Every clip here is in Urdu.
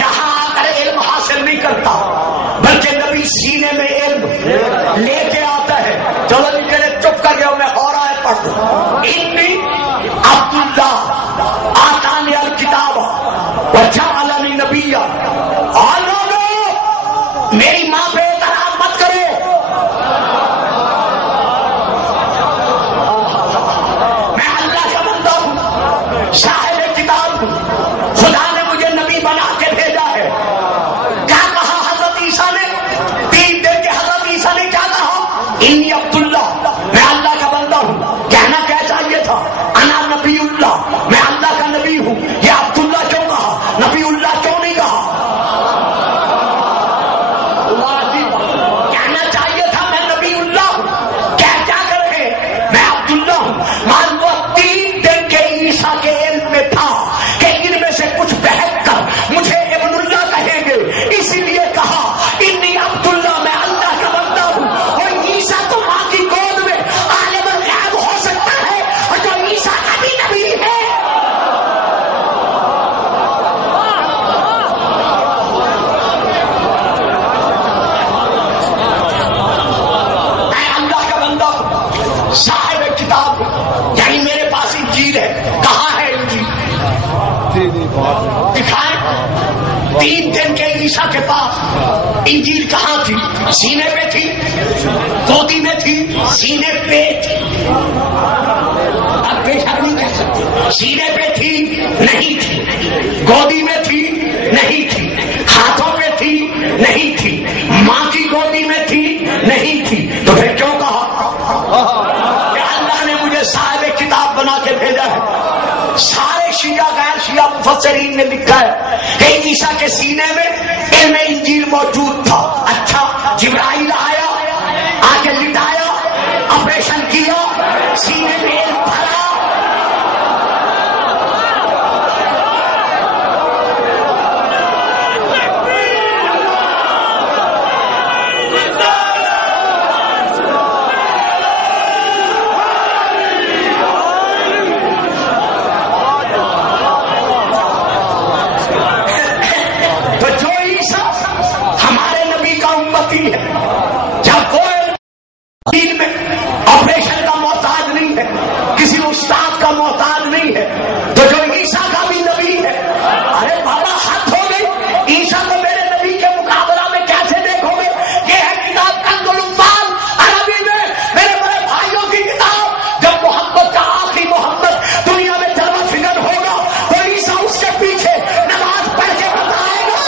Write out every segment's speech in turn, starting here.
یہاں آ کر علم حاصل نہیں کرتا، بلکہ نبی سینے میں علم لے کے آتا ہے. چلو جی میرے چپ کر گیا، میں اور آئے پڑھ دوں. انی عبداللہ آتانی الکتاب وجعلنی نبیا. اور لوگوں میری ماں پہ اعتراض مت کرو. میں اللہ کا بندہ ہوں، صاحب کتاب ہوں. خدا نے مجھے نبی بنا کے بھیجا ہے. کیا کہا حضرت عیسیٰ نے؟ 3 دن کے حضرت عیسیٰ نے کیا کہا؟ انی عبداللہ، میں اللہ کا بندہ ہوں. کہنا کیا چاہیے تھا؟ انا نبی اللہ، میں اللہ کا نبی ہوں. یہ عبداللہ کیوں کہا؟ نبی اللہ کیوں نہیں کہا؟ کہنا چاہیے تھا میں نبی اللہ ہوں. کیا کر رہے؟ میں عبداللہ ہوں. معلوم ہوا 3 دن کے عیسیٰ کے علم میں تھا کہ ان میں سے کچھ بہت کر مجھے ابن اللہ کہیں گے، اسی لیے کہا انی عبداللہ، میں اللہ کا بندہ ہوں. اور عیسیٰ تو ماں کی گود میں عالم الغیب ہو سکتا ہے، اور جو عیسیٰ کا بھی نبی ہے. میں اللہ کا بندہ ہوں، صاحب کتاب ہوں. یعنی میرے پاس انجیل ہے. کہاں ہے انجیل؟ دکھائیں. 3 دن کے عیسیٰ کے پاس انجیل کہاں تھی؟ سینے پہ تھی، گودی میں تھی، سینے پہ تھی. اب بے شک نہیں کہہ سکتے. سینے پہ تھی نہیں تھی، گودی میں تھی نہیں تھی، ہاتھوں پہ تھی نہیں تھی، ماں کی گودی میں تھی نہیں تھی. تو پھر کیوں کہا کہ اللہ نے مجھے صاحب کتاب بنا کے بھیجا ہے؟ سارے شیعہ غیر شیعہ مفسرین نے لکھا ہے کہ عیسیٰ کے سینے میں علم انجیل موجود تھا. اچھا، جبرائیل آیا، آ کے لٹایا، آپریشن کیا، سینے میں علم بھرا. جب وہ دین میں آپریشن کا محتاج نہیں ہے، کسی استاد کا محتاج نہیں ہے، تو جو عیسیٰ کا بھی نبی ہے. ارے بابا حد ہو گئی. عیسیٰ کو میرے نبی کے مقابلہ میں کیسے دیکھو گے؟ یہ ہے کتاب کنز العمال عربی میں میرے بڑے بھائیوں کی کتاب. جب محمد کا آخری محمد دنیا میں جلوہ فکر ہوگا تو عیسیٰ اس کے پیچھے نماز پڑھ کے بتائے گا.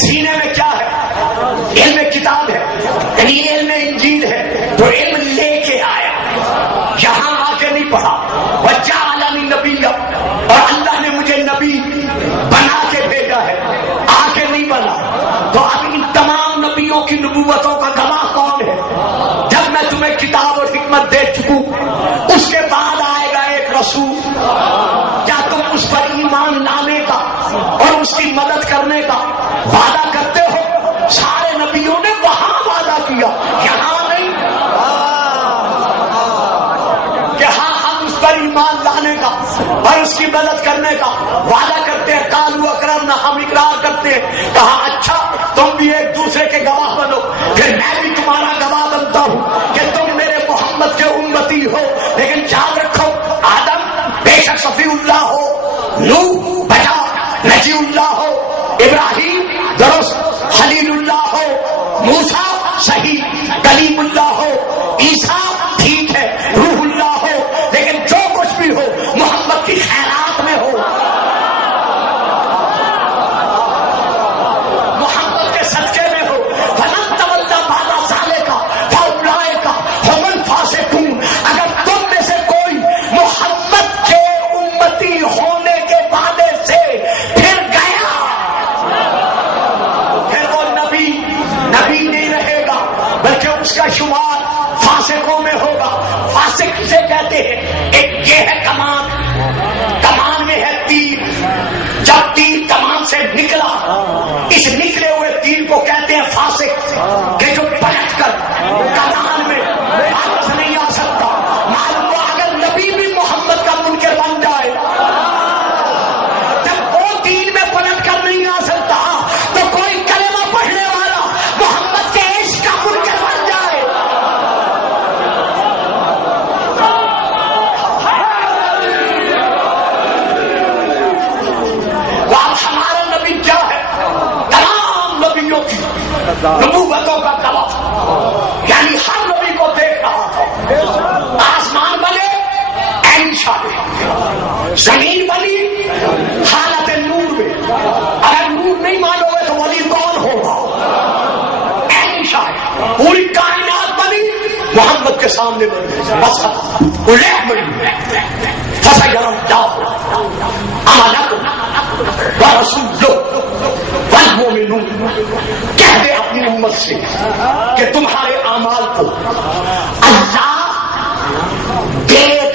سینے میں کیا ہے؟ علم کتاب ہے، یعنی علم انجیل ہے. تو علم لے کے آیا، یہاں آ کے نہیں پڑھا. وجعلنی نبیا، اور اللہ نے مجھے نبی بنا کے بھیجا ہے، آ کے نہیں بنا. تو اب ان تمام نبیوں کی نبوتوں کا گواہ کون ہے؟ جب میں تمہیں کتاب اور حکمت دے چکوں، اس کے بعد آئے گا ایک رسول. کیا تم اس پر ایمان لانے کا اور اس کی مدد کرنے کا وعدہ کرتے ہو؟ سارے نبیوں نے وہاں وعدہ کیا، یہاں نہیں. کہ ہاں ہم اس پر ایمان لانے کا اور اس کی مدد کرنے کا وعدہ کرتے ہیں. قالوا اقررنا، ہم اقرار کرتے ہیں. کہا اچھا تم بھی ایک دوسرے کے گواہ بنو، پھر میں بھی تمہارا گواہ بنتا ہوں کہ تم میرے محمد کے امتی ہو. لیکن یاد رکھو، آدم بے شک صفی اللہ ہو، نوح بجا نجی اللہ ہو، ابراہیم درست خلیل اللہ ہو، موسیٰ صحیح کلیم اللہ ہو، عیسیٰ ٹھیک ہے روح اللہ ہو، اس کا شمار فاسقوں میں ہوگا. فاسق کسے کہتے ہیں؟ ایک یہ ہے کمان، کمان میں ہے تیر. جب تیر کمان سے نکلا، اس نکلے ہوئے تیر کو کہتے ہیں فاسق، کہ جو پلٹ کر کمان میں واپس نہیں آ سکتا. معلوم ہوا اگر نبی بھی محمد کا منکر بن جائے، جب وہ دین میں پلٹ کر نہیں آ سکتا تو کوئی کلمہ پڑھنے والا محمد کے عشق کا منکر بن جائے. ہمارا نبی کیا ہے؟ تمام نبیوں کی نبوتوں کا گواہ، یعنی ہر نبی کو دیکھ رہا تھا. آسمان بنے عین شاہ، زمین بنی حالت نور میں. اگر نور نہیں مانو گے تو ولی کون ہوگا؟ عین شاہ. پوری کائنات بنی محمد کے سامنے بنی، بس الیک بنی. فسیرا اللہ عملکم ورسولہ والمؤمنون. کہہ دے اپنی امت سے کہ تمہارے اعمال کو اللہ دیکھ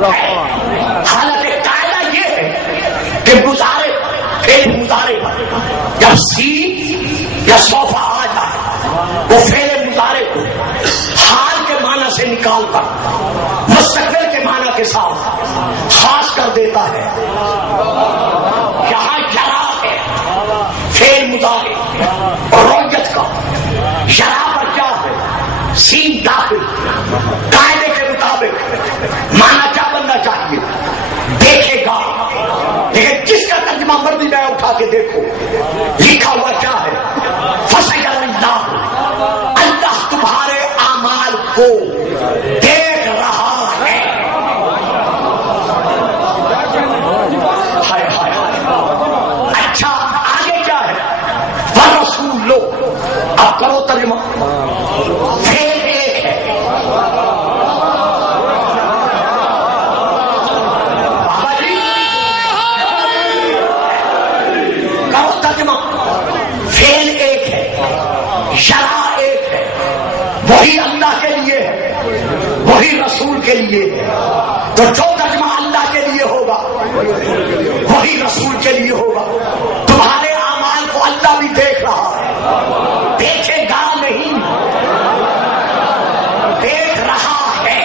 رہا ہے. حالت قاعدہ یہ ہے کہ مضارع، فعل مضارع جب سین یا صوفہ آ جائے، وہ فعل مضارع کو حال کے معنی سے نکال کر مستقبل کے معنی کے ساتھ خاص کر دیتا ہے. یہاں جرا ہے فعل مضارع اور رویت کا. جرا پر کیا ہے؟ سین داخل. قاعدے کے مطابق معنی کیا بننا چاہیے؟ دیکھے گا. لیکن جس کا ترجمہ مرضی میں اٹھا کے دیکھو، لکھا ہوا کیا ہے؟ فسیرا اللہ، اللہ تمہارے اعمال کو دیکھ رہا ہے. اچھا آگے کیا ہے؟ ورسولہ. اب کرو ترجمہ. فعل ایک ہے، بابا جی کرو ترجمہ. فعل ایک ہے، شرع ایک ہے. وہی اللہ کے لیے ہے، وہی رسول کے لیے ہے. تو جو ترجمہ اللہ کے لیے ہوگا وہی رسول کے لیے ہوگا. تمہارے اعمال کو اللہ بھی دیکھ رہا ہے، دیکھے گا نہیں، دیکھ رہا ہے.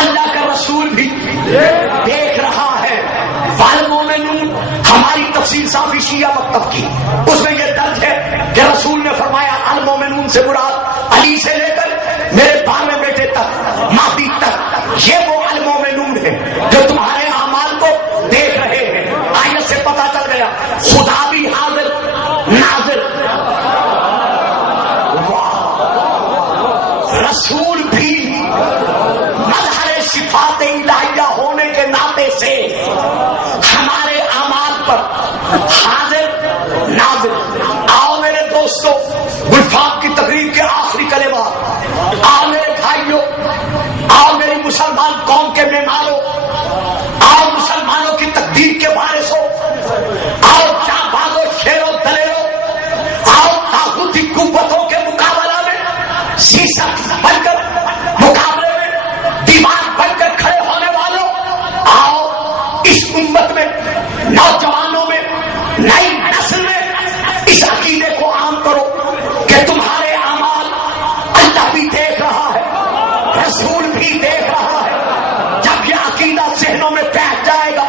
اللہ کا رسول بھی دیکھ رہا ہے. والمؤمنون، ہماری تفسیر صافی شیعہ مکتب کی، اس میں یہ درج ہے کہ رسول نے فرمایا المؤمنون سے مراد علی سے لے کر میرے 12ویں بیٹے تک، مہدی تک، یہ وہ المؤمنون ہے جو تمہارے اعمال کو دیکھ رہے ہیں. آیت سے پتہ چل گیا خدا بھی حاضر ناظر، رسول بھی مظہر صفات الہیہ ہونے کے ناطے سے ہمارے اعمال پر حاضر ناظر. آؤ میرے دوستو، گلفام کی تقریب کے آخری کلمات. آؤ میرے بھائیوں، آؤ میری مسلمان قوم کے مہمانوں، آؤ مسلمانوں کی تقدیر کے وارث ہو، آؤ جاں بازو شیرو دلیرو، آؤ طاغوتی قوتوں کے مقابلہ میں شیشہ بن کر، مقابلے میں دیوار بن کر کھڑے ہونے والوں. آؤ اس امت میں، نوجوانوں میں، نئی نسل میں اس عقیدے کو عام کرو کہ تمہارے اعمال اللہ بھی دیکھ رہا ہے، رسول بھی دیکھ رہا ہے. جب یہ عقیدہ ذہنوں میں بیٹھ جائے گا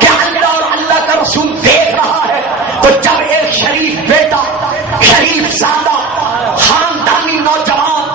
کہ اللہ اور اللہ کا رسول دیکھ رہا ہے، تو جب ایک شریف بیٹا، شریف زادہ، خاندانی نوجوان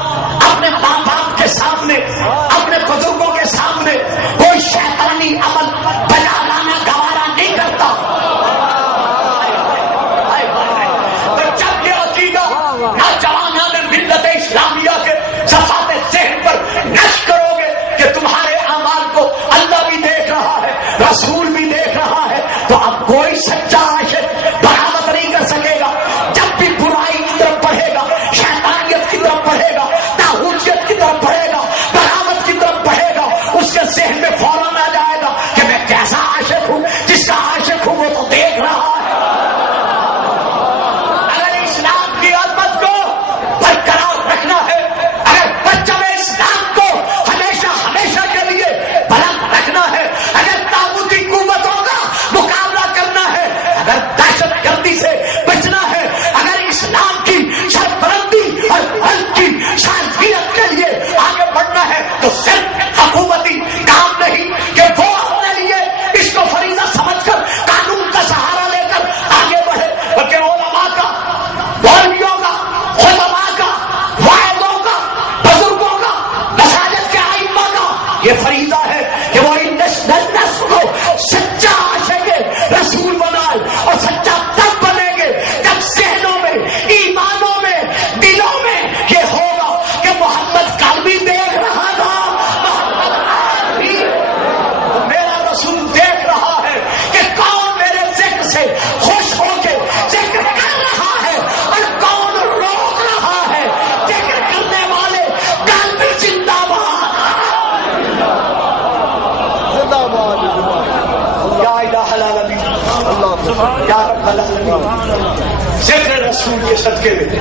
رسول کے صدقے میں،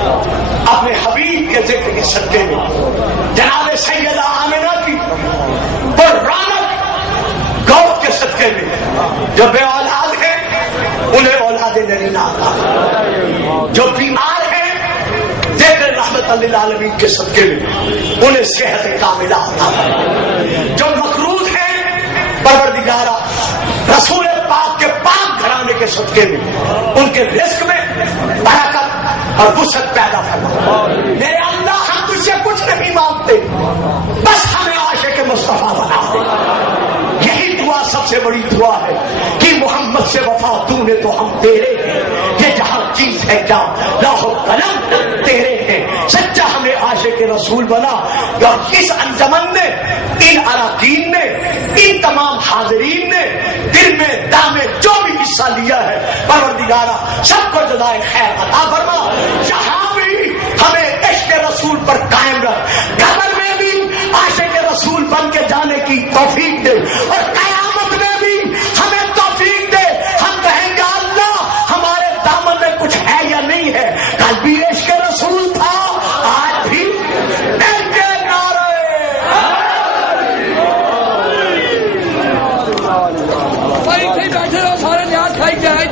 اپنے حبیب کے ذکر کے صدقے میں، جناب سیدہ آمنہ کی وہ رونق گور کے صدقے میں، جو بے اولاد ہیں انہیں اولاد نرینہ عطا، جو بیمار ہیں ذکر رحمت للعالمین کے صدقے میں انہیں صحت کاملہ عطا، جو مقروض ہیں پروردگارہ رسول پاک کے پاک گھرانے کے صدقے میں ان کے رزق میں برکت اور وسعت پیدا کرنا۔ میرے اللہ ہم تجھ سے کچھ نہیں مانگتے، بس ہمیں عاشق مصطفیٰ بنا دے۔ یہی دعا سب سے بڑی دعا ہے کہ محمد سے وفا تو نے تو ہم تیرے ہیں، یہ جہاں چیز ہے کیا لوح و قلم تیرے ہیں، سچا ہمیں عاشق رسول بنا۔ اور اس انجمن نے، ان اراکین نے، ان تمام حاضرین نے دل میں دام میں جو بھی حصہ لیا ہے پروردگارہ سب کو جزائے خیر عطا فرما۔ جہاں بھی ہمیں عشق رسول پر قائم رکھ، قبر میں بھی عاشق رسول بن کے جانے کی توفیق دے، اور قیامت میں بھی ہمیں توفیق دے۔ ہم کہیں گے اللہ ہمارے دامن میں کچھ ہے یا نہیں ہے، کل بھی عشق رسول تھا آج بھی بیٹھے رہو سارے نیاز کھائی جائے